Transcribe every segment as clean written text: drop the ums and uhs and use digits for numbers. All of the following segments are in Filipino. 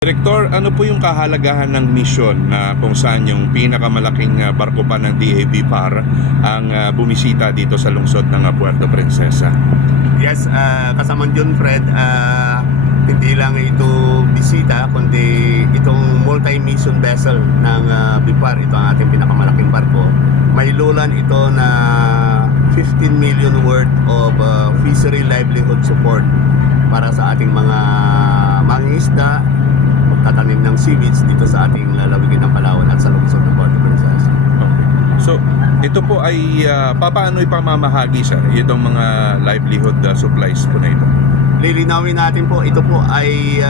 Direktor, ano po yung kahalagahan ng misyon na kung saan yung pinakamalaking barko pa ng DAV PAR ang bumisita dito sa lungsod ng Puerto Princesa? Yes, kasama dyan Fred, hindi lang ito bisita kundi itong multi-mission vessel ng BIPAR. Ito ang ating pinakamalaking barko. May lulan ito na 15 million worth of fishery livelihood support para sa ating mga mangingisda, magtatanim ng seaweeds dito sa ating lalawigin ng Palawan at sa lungsod ng Puerto Princesa. Okay. So, ito po ay paano ipamamahagi sa itong mga livelihood supplies po na ito? Lilinawin natin po, ito po ay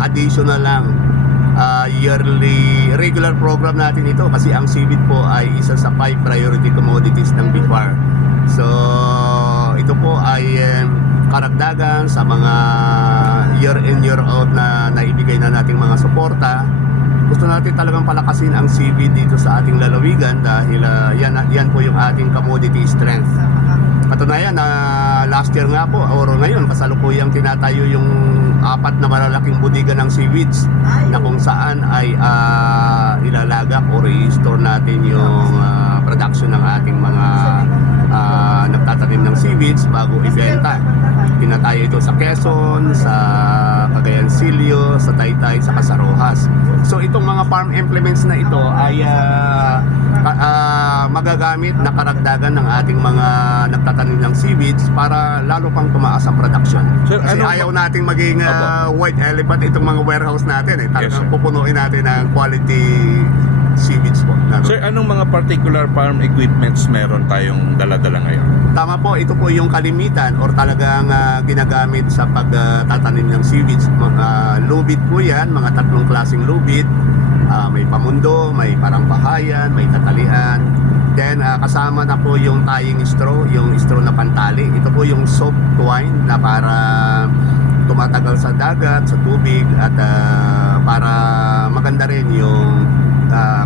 additional lang yearly regular program natin ito kasi ang seaweed po ay isa sa 5 priority commodities ng BIPAR. So, ito po ay karagdagan sa mga year in year out na naibigay na nating mga suporta. Gusto natin talagang palakasin ang seaweed dito sa ating lalawigan dahil yan po yung ating commodity strength. Katunayan na last year nga po or ngayon kasalukuyang tinatayo yung 4 na malalaking budiga ng seaweeds na kung saan ay ilalagak o i-store natin yung production ng ating mga nagtatanim ng seaweeds bago ibenta. Tinatayo ito sa Quezon, sa Cagayan Silio, sa Taytay, sa Casarojas. So itong mga farm implements na ito ay magagamit na karagdagan ng ating mga nagtatanim ng seaweeds para lalo pang tumaas ang production. Sir, kasi ayaw nating maging white elephant itong mga warehouse natin. Talagang pupunuin natin ng quality seaweeds po. Sir, anong mga particular farm equipments meron tayong dala-dala ngayon? Tama po, ito po yung kalimitan or talagang ginagamit sa pagtatanim ng seaweeds. Mga lubid po yan, mga 3 klaseng lubid. May pamundo, may parangbahayan, may tatalian. Then kasama na po yung tying straw, yung straw na pantali. Ito po yung soft twine na para tumatagal sa dagat, sa tubig at para maganda rin yung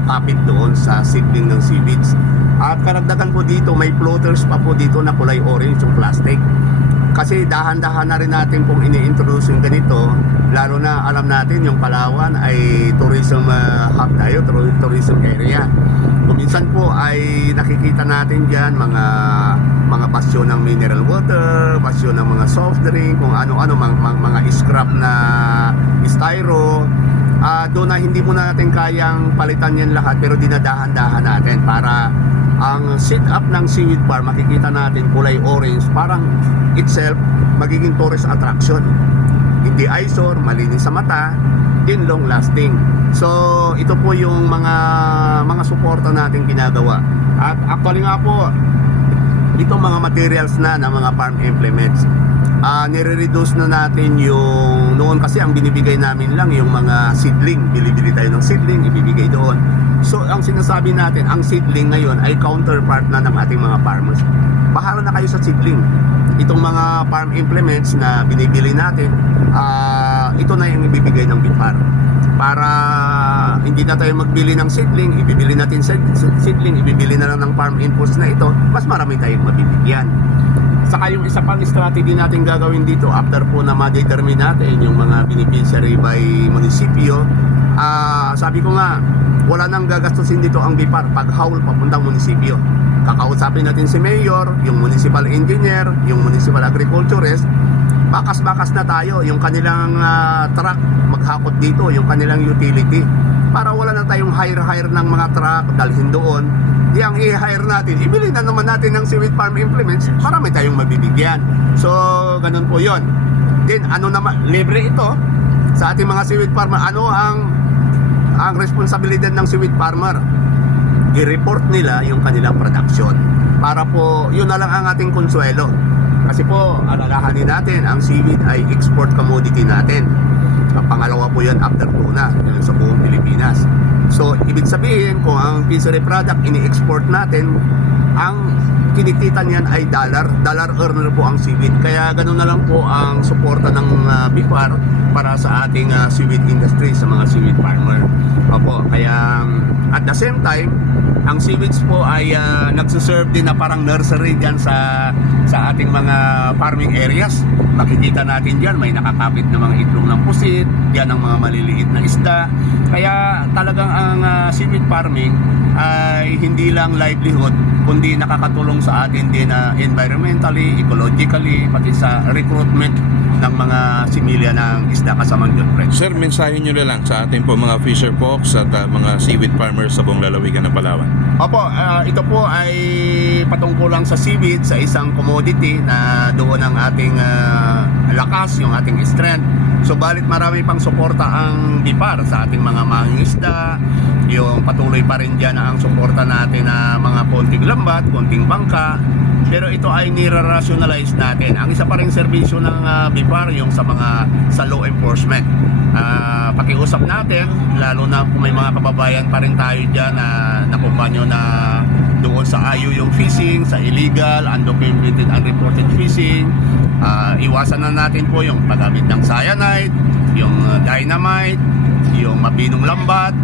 kapit doon sa seedling ng seaweeds. At karagdagan po dito, may floaters pa po dito na kulay orange yung plastic. Kasi dahan-dahan na rin natin pong ini-introduce yung ganito, lalo na alam natin yung Palawan ay tourism hub tayo, tourism area. Kuminsan po ay nakikita natin diyan mga basyon ng mineral water, basyon ng mga soft drink, kung ano-ano, mga scrap na styro. Doon na hindi mo natin kayang palitan yan lahat, pero dinadahan-dahan natin para ang sit-up ng seaweed bar, makikita natin kulay orange, parang itself magiging tourist attraction. Hindi eyesore, malinis sa mata, din long lasting. So ito po yung mga suporta natin ginagawa. At actually nga po, itong mga materials na mga farm implements, nire-reduce na natin yung noon kasi ang binibigay namin lang yung mga seedling. Bili-bili tayo ng seedling, ibibigay doon. So ang sinasabi natin, ang seedling ngayon ay counterpart na ng ating mga farmers. Bahala na kayo sa seedling. Itong mga farm implements na binibili natin, ito na yung ibibigay ng BIPAR. Para hindi na tayo magbili ng seedling, ibibili natin seedling, ibibili na lang ng farm inputs na ito, mas marami tayong mabibigyan. Saka yung isa pang strategy natin gagawin dito after po na ma-determine natin yung mga beneficiary by munisipyo, sabi ko nga, wala nang gagastusin dito ang BIPAR pag haul papuntang munisipyo. Kakausapin natin si mayor, yung municipal engineer, yung municipal agriculturist, bakas-bakas na tayo, yung kanilang truck maghakot dito, yung kanilang utility, para wala na tayong hire ng mga truck dalhin doon. Yang i-hire natin, ibili na naman natin ng seaweed farm implements, marami tayong mabibigyan. So ganun po yon. Then ano naman, libre ito sa ating mga seaweed farmer. Ano ang responsibilidad ng seaweed farmer? I-report nila yung kanilang production para po yun na lang ang ating konsuelo. Kasi po alalahanin natin, ang seaweed ay export commodity natin. Pangalawa po yan after tuna sa buong Pilipinas. So ibig sabihin, kung ang fishery product ini-export natin, ang kinititan yan ay dollar earner po ang seaweed. Kaya ganun na lang po ang suporta ng BIPAR para sa ating seaweed industry, sa mga seaweed farmer. Opo, kaya at the same time, ang seaweeds po ay nagsuserve din na parang nursery dyan sa ating mga farming areas. Makikita natin dyan, may nakakapit na mga itlog ng pusit, dyan ang mga maliliit na isda. Kaya talagang ang seaweed farming ay hindi lang livelihood, kundi nakakatulong sa atin din environmentally, ecologically, pati sa recruitment ng mga similya ng isda kasamang John Fred. Sir, mensahe nyo na lang sa ating po mga fisher folks at mga seaweed farmers sa buong lalawigan ng Palawan. Opo, ito po ay patungkulang sa seaweed, sa isang commodity na doon ang ating lakas, yung ating strength. Subalit marami pang suporta ang BIPAR sa ating mga mangingisda. Yung patuloy pa rin dyan ang suporta natin na mga konting lambat, konting bangka. Pero ito ay nire-rationalize natin. Ang isa pa rin serbisyo ng BIPAR yung sa law enforcement. Pakiusap natin, lalo na kung may mga kababayan pa rin tayo dyan na kumpanyo na doon sa ayo yung fishing, sa illegal, undocumented, unreported fishing. Iwasan na natin po yung paggamit ng cyanide, yung dynamite, yung mapinong lambat.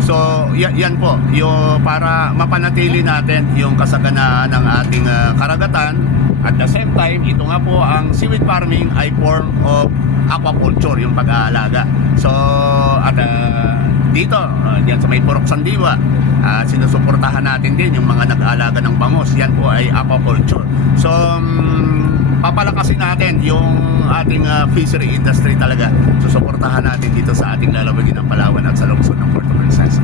So, yan po, yung para mapanatili natin yung kasaganaan ng ating karagatan. At the same time, ito nga po, ang seaweed farming ay form of aquaculture, yung pag-aalaga. So, at dito, diyan sa may Purok Sandiwa, sinusuportahan natin din yung mga nag-aalaga ng bangos. Yan po ay aquaculture. So, papalakasin natin yung ating fishery industry talaga. Susuportahan natin dito sa ating lalawigan ng Palawan at sa lungsod ng Puerto Princesa.